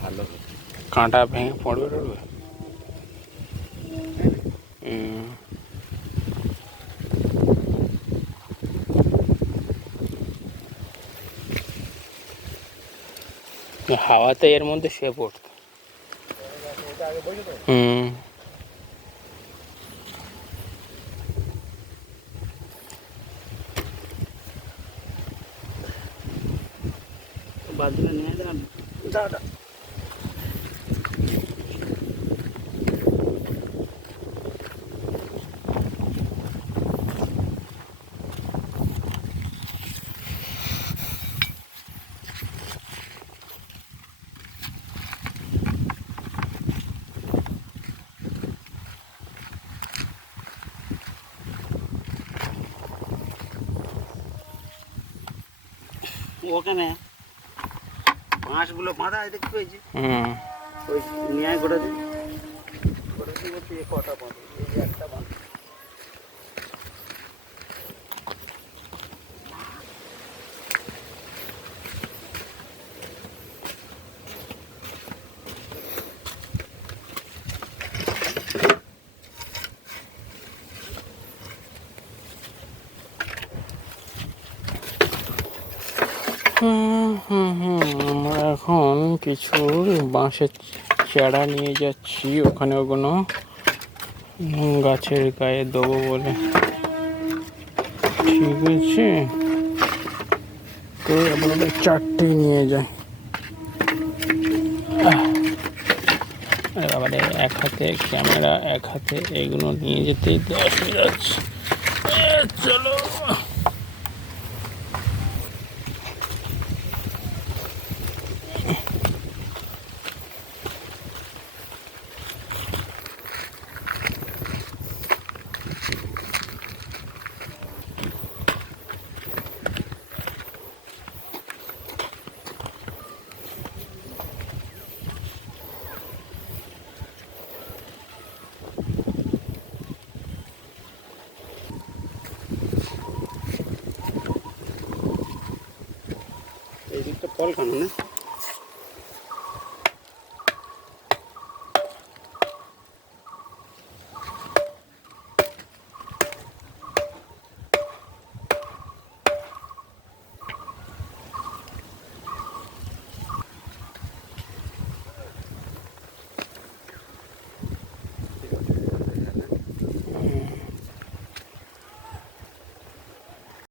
ভালো কাঁটা ভেঙে পড়বে টড়বে। হাওয়াতে এর মধ্যে শুয়ে পড়তো। বাজনা নিয়ে দাদা ওখানে মাছগুলো বাঁধা দেখতে পেয়েছি। ওই নিয়ে করে দিই বলছি কটা বাঁধে, এই যে একটা বাঁধ। আমরা এখন কিছু বাঁশের চারা নিয়ে যাচ্ছি, ওখানে ওগুলো গাছের গায়ে দেবো বলে। ঠিক আছে, তো আপনাদের 4টে নিয়ে যায়। এবারে এক হাতে ক্যামেরা, এক হাতে এগুলো নিয়ে যেতেই তো অসুবিধা হচ্ছে। চলো এই দিকটা ফল খানো না।